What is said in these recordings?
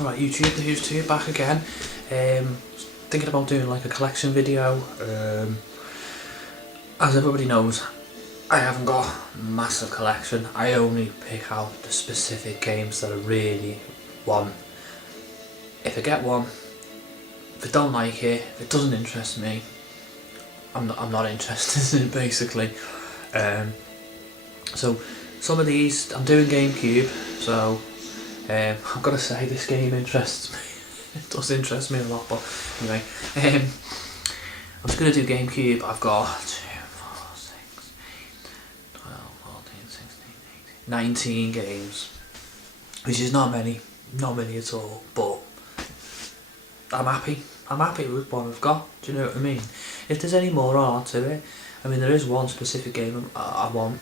Alright YouTube, the Who's 2 back again. Thinking about doing like a collection video. As everybody knows, I haven't got a massive collection. I only pick out the specific games that I really want. If I get one, if I don't like it, if it doesn't interest me, I'm not interested in it basically. So some of these, I'm doing Gamecube, so I've got to say this game interests me. It does interest me a lot, but anyway, I'm just going to do Gamecube. I've got 2, 4, 6, 8, 12, 14, 16, 18, 19 games, which is not many at all, but I'm happy with what I've got, do you know what I mean? If there's any more art to it, I mean there is one specific game I want,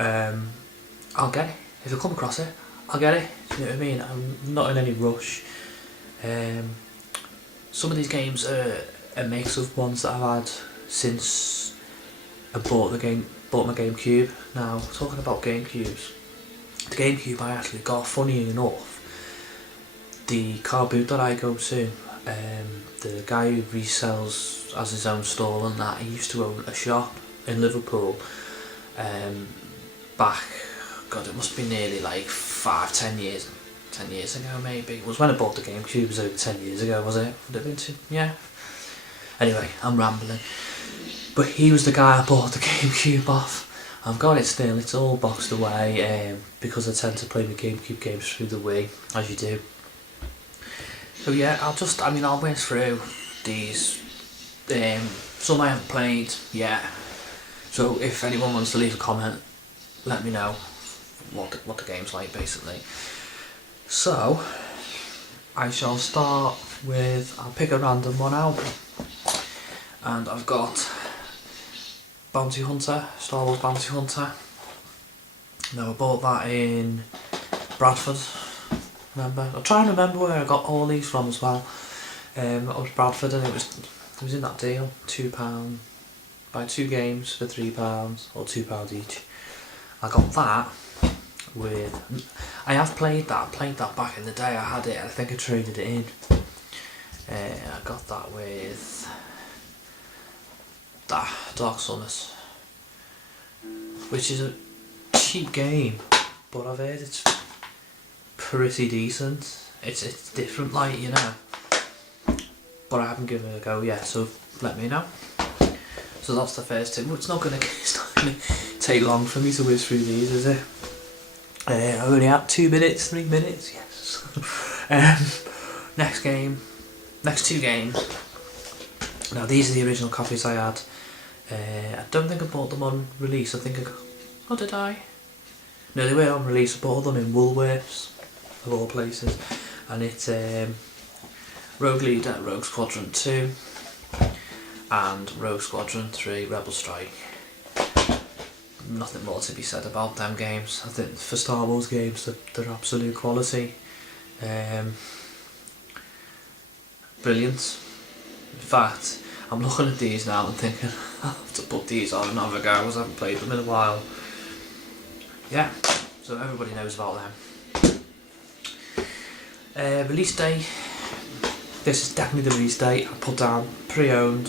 I'll get it. If I come across it, I'll get it, do you know what I mean? I'm not in any rush. Some of these games are a mix of ones that I've had since I bought my Gamecube. Now, talking about Gamecubes, the Gamecube I actually got, funny enough, the car boot that I go to, the guy who resells, has his own stall and that, he used to own a shop in Liverpool, back, God, it must be nearly like 10 years ago maybe. It was when I bought the Gamecube, it was over 10 years ago, was it? Would it have been 2? Yeah. Anyway, I'm rambling. But he was the guy I bought the Gamecube off. I've got it still, it's all boxed away, because I tend to play my Gamecube games through the Wii, as you do. So yeah, I'll whiz through these. Some I haven't played yet. So if anyone wants to leave a comment, let me know what the game's like basically. So I shall start with, I'll pick a random one out, and I've got Bounty Hunter, Star Wars Bounty Hunter. Now I bought that in Bradford, remember? I'll try and remember where I got all these from as well. It was Bradford, and it was in that deal, £2, buy 2 games for £3 or £2 each. I got that with, I have played that, back in the day. I had it, I think I traded it in. I got that with Dark Summers, which is a cheap game, but I've heard it's pretty decent. It's different, like, you know, but I haven't given it a go yet, so let me know. So that's the first thing. It's not gonna take long for me to whiz through these, is it? I'm only at 2 minutes, 3 minutes, yes. Next 2 games. Now these are the original copies I had. I don't think I bought them on release. I think did I? No, they were on release. I bought them in Woolworths, of all places. And it's Rogue Leader, Rogue Squadron 2, and Rogue Squadron 3, Rebel Strike. Nothing more to be said about them games. I think for Star Wars games, they're absolute quality. Brilliant. In fact, I'm looking at these now and thinking, I'll have to put these on and have a go, because I haven't played them in a while. Yeah, so everybody knows about them. Release date. This is definitely the release date. I put down pre-owned,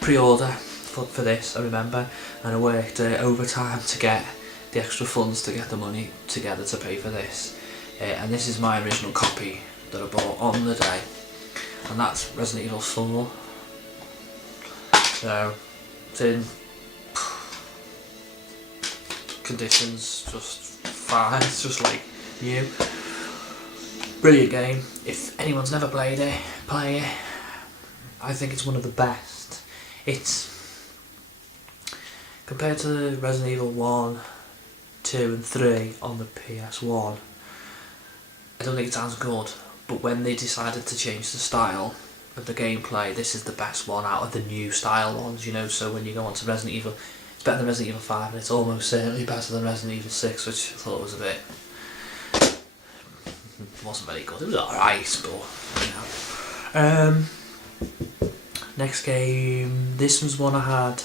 pre-order for this, I remember, and I worked overtime to get the extra funds to get the money together to pay for this. And this is my original copy that I bought on the day, and that's Resident Evil 4. So it's in conditions just fine. It's just like new. Brilliant game. If anyone's never played it, play it. I think it's one of the best. It's, compared to Resident Evil 1, 2 and 3 on the PS1, I don't think it's as good, but when they decided to change the style of the gameplay, this is the best one out of the new style ones, you know. So when you go on to Resident Evil, it's better than Resident Evil 5, and it's almost certainly better than Resident Evil 6, which I thought was a bit, wasn't very good. It was alright, but, you know. Next game, this was one I had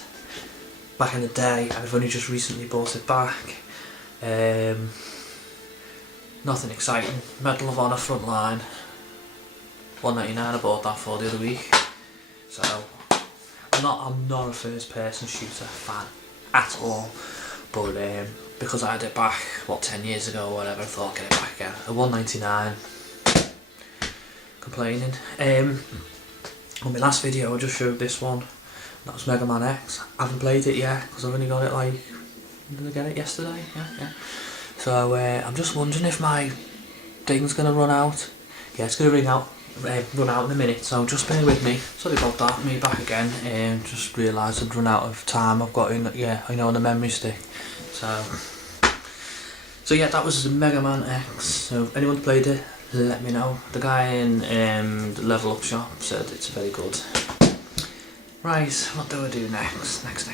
back in the day, and I've only just recently bought it back. Nothing exciting. Medal of Honor Frontline, $1.99. I bought that for the other week. So I'm not a first person shooter fan at all, but because I had it back 10 years ago or whatever, I thought I'd get it back again. At $1.99. Complaining. On my last video I just showed this one. That was Mega Man X. I haven't played it yet because I've only got it did I get it yesterday? Yeah. So I'm just wondering if my thing's gonna run out. Yeah, it's gonna run out in a minute, so just bear with me. Sorry about that, me back again. Just realised I'd run out of time I've got on the memory stick. So yeah, that was the Mega Man X. So if anyone played it, let me know. The guy in the Level Up shop said it's very good. Right, what do I do next? Next.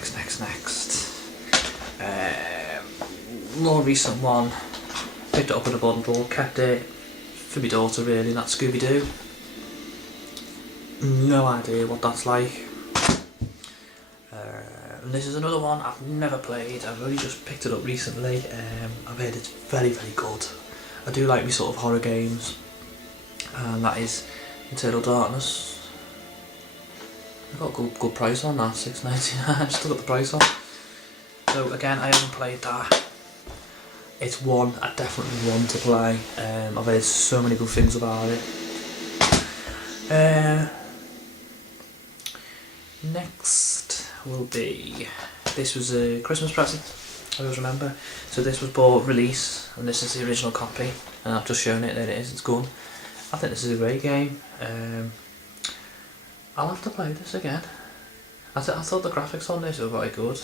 More recent one. Picked it up in a bundle, kept it for my daughter really, and that's Scooby-Doo. No idea what that's like. And this is another one I've never played. I've only just picked it up recently. I've heard it's very, very good. I do like me sort of horror games, and that is Eternal Darkness. I got a good price on that, $6.99. Still got the price on. So again, I haven't played that. It's one I definitely want to play. I've heard so many good things about it. Next will be, this was a Christmas present, I always remember. So this was bought release, and this is the original copy, and I've just shown it, there it is, it's gone. I think this is a great game. I'll have to play this again. I thought the graphics on this were very good.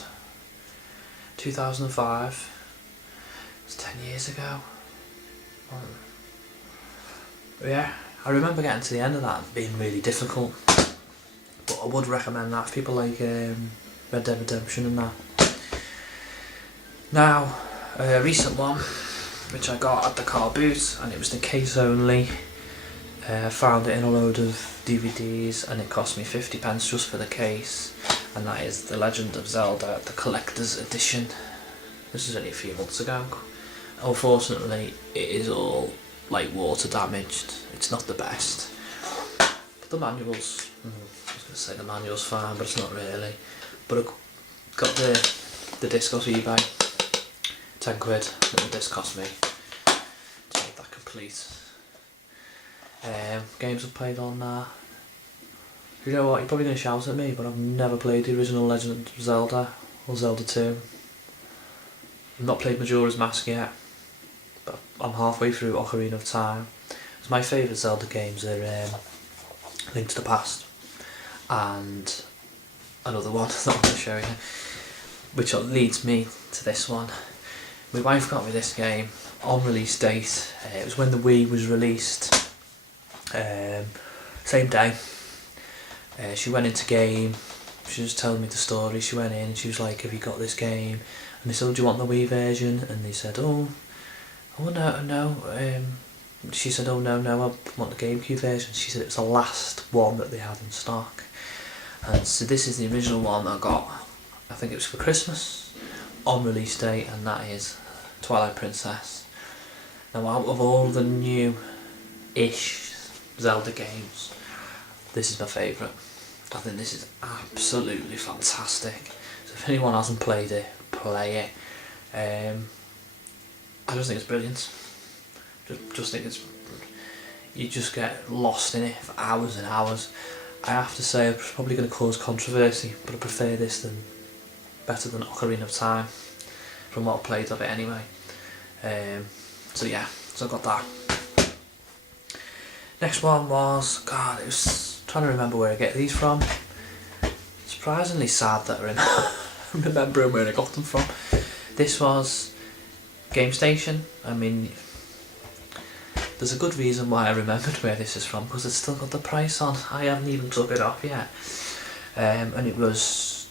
2005, it's 10 years ago. Yeah, I remember getting to the end of that being really difficult. But I would recommend that for people like Red Dead Redemption and that. Now, a recent one, which I got at the car boot, and it was the case only. Found it in a load of DVDs, and it cost me 50p just for the case. And that is The Legend of Zelda, the Collector's Edition. This was only a few months ago. Unfortunately, it is all like water damaged. It's not the best. But the manuals, I was going to say the manual's fine, but it's not really. But I got the disc off eBay. £10 that the disc cost me to make that complete. Games I've played on that. You know what, you're probably going to shout at me, but I've never played the original Legend of Zelda or Zelda 2. I've not played Majora's Mask yet, but I'm halfway through Ocarina of Time. So my favourite Zelda games are Link to the Past and another one that I'm going to show you, which leads me to this one. My wife got me this game on release date. It was when the Wii was released. Same day. She went into game. She was telling me the story. She went in and she was like, "Have you got this game?" And they said, "Do you want the Wii version?" And they said, "Oh no." She said, "Oh no, I want the Gamecube version." She said it was the last one that they had in stock. And so this is the original one that I got. I think it was for Christmas on release date, and that is Twilight Princess. Now, out of all the new-ish Zelda games, this is my favourite. I think this is absolutely fantastic. So if anyone hasn't played it, play it. I just think it's brilliant. Just think you just get lost in it for hours and hours. I have to say, it's probably going to cause controversy, but I prefer this better than Ocarina of Time, from what I played of it anyway. So yeah, so I got that. Next one was, it was trying to remember where I get these from. Surprisingly sad that I'm remembering where I got them from. This was Game Station. I mean, there's a good reason why I remembered where this is from, because it's still got the price on. I haven't even took it off yet. And it was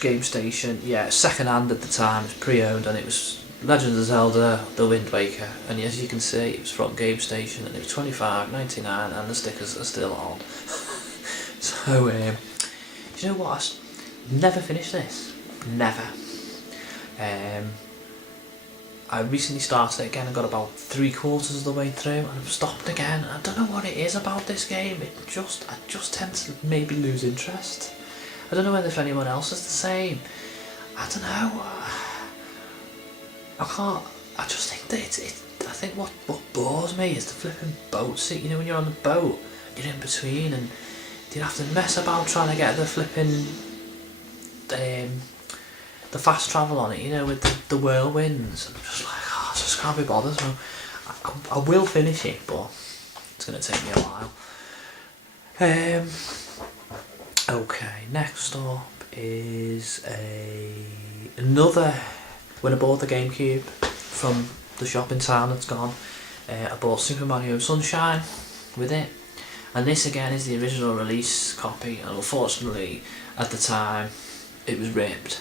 Game Station, yeah, second hand at the time, it's pre-owned, and it was Legend of Zelda, The Wind Waker, and as you can see, it was from Game Station, and it was $25.99, and the stickers are still on. So, you know what? I've never finished this. Never. I recently started it again and got about 3/4 of the way through and I've stopped again. I don't know what it is about this game. I just tend to maybe lose interest. I don't know whether if anyone else is the same. I don't know. I can't. I just think that I think what bores me is the flipping boat seat. You know, when you're on the boat, you're in between, and you have to mess about trying to get the flipping the fast travel on it. You know, with the whirlwinds. And I'm just like, oh, I just can't be bothered. So I will finish it, but it's gonna take me a while. Okay, next up is another. When I bought the Gamecube from the shop in town, it's gone. I bought Super Mario Sunshine with it, and this again is the original release copy. And unfortunately, at the time, it was ripped,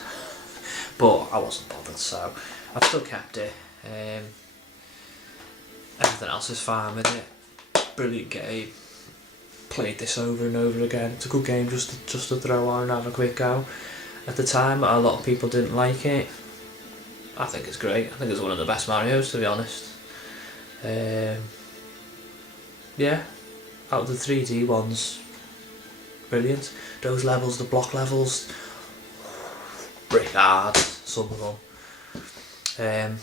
but I wasn't bothered, so I've still kept it. Everything else is fine with it. Brilliant game. Played this over and over again. It's a good game just to throw on and have a quick go. At the time, a lot of people didn't like it. I think it's great. I think it's one of the best Marios, to be honest. Yeah, out of the 3D ones, brilliant. Those levels, the block levels, brick hard, some of them.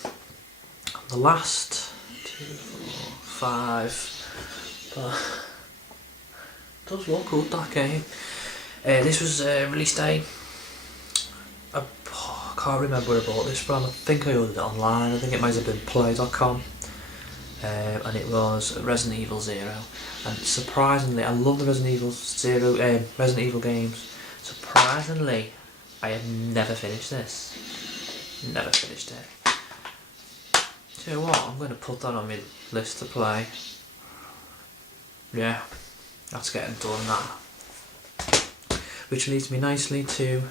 The last 2, 4, 5. Does look good, that game. This was release day. I can't remember where I bought this from. I think I ordered it online. I think it might have been play.com. And it was Resident Evil 0. And surprisingly, I love the Resident Evil games. Surprisingly, I have never finished this. Never finished it. Do you know what? I'm going to put that on my list to play. Yeah. That's getting done, that. Which leads me nicely to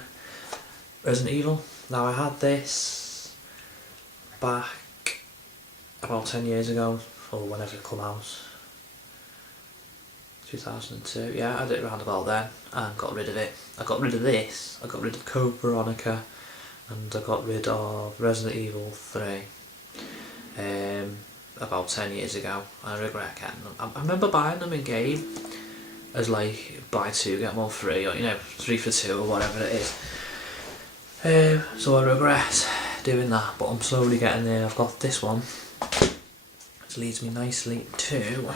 Resident Evil. Now, I had this back about 10 years ago, or whenever it come out. 2002, yeah, I did it around about then, and got rid of it. I got rid of this, I got rid of Code Veronica, and I got rid of Resident Evil 3. About 10 years ago. I regret getting them. I remember buying them in game as like buy 2 get 1 free, or you know, 3 for 2 or whatever it is. So I regret doing that, but I'm slowly getting there. I've got this one, which leads me nicely to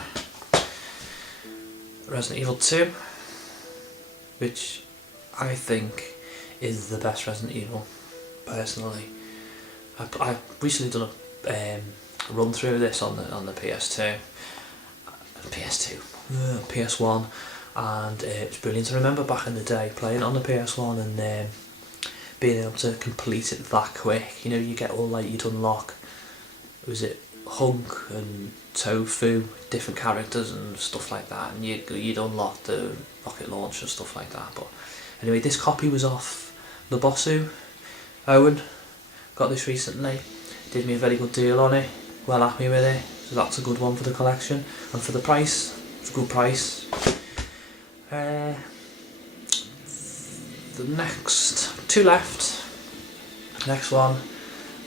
Resident Evil 2, which I think is the best Resident Evil, personally. I've recently done a run through this on the PS2, PS1, and it's brilliant. I remember back in the day playing on the PS1 and being able to complete it that quick. You know, you get all like, you'd unlock, was it Hunk and Tofu, different characters and stuff like that, and you'd unlock the rocket launch and stuff like that. But anyway, this copy was off the Bossu. Owen got this recently, did me a very good deal on it, well happy with it, so that's a good one for the collection, and for the price, it's a good price. The next 2 left. Next one,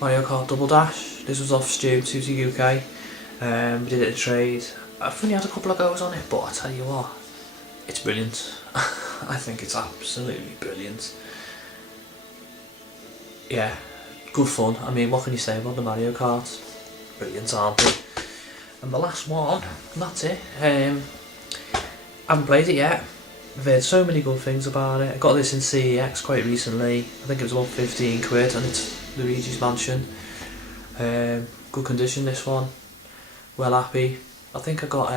Mario Kart Double Dash. This was off Steam, Tutti UK. We did it a trade. I've only had a couple of goes on it, but I tell you what, it's brilliant. I think it's absolutely brilliant. Yeah, good fun. I mean, what can you say about the Mario Kart? Brilliant, aren't they? And the last one, and that's it. I haven't played it yet. I've heard so many good things about it. I got this in CEX quite recently. I think it was about 15 quid, and it's Luigi's Mansion. Good condition, this one. Well happy. I think I got,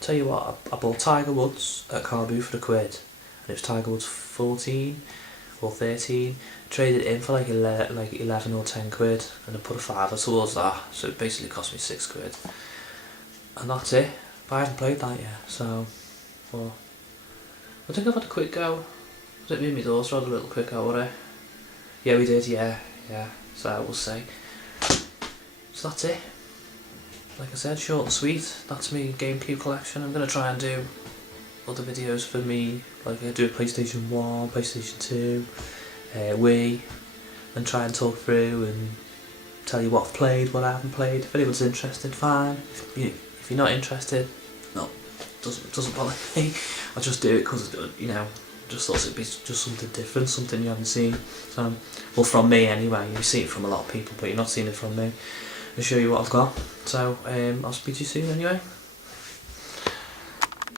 tell you what, I bought Tiger Woods at Carbu for £1, and it was Tiger Woods 14 or 13. Traded it in for like 11 or 10 quid, and I put a fiver towards that, so it basically cost me 6 quid. And that's it. But I haven't played that yet, so, well, I think I've had a quick go. Was it me and my daughter had a little quick go, would I? Yeah, we did, yeah, so we'll see. So that's it. Like I said, short and sweet. That's me Gamecube collection. I'm going to try and do other videos for me, like I do a PlayStation 1, PlayStation 2, Wii, and try and talk through and tell you what I've played, what I haven't played. If anyone's interested, fine. If you're not interested, no, doesn't bother me. I just do it because, you know, just thought it'd be just something different, something you haven't seen. So, well, from me anyway. You see it from a lot of people, but you're not seeing it from me. I'll show you what I've got. So I'll speak to you soon anyway.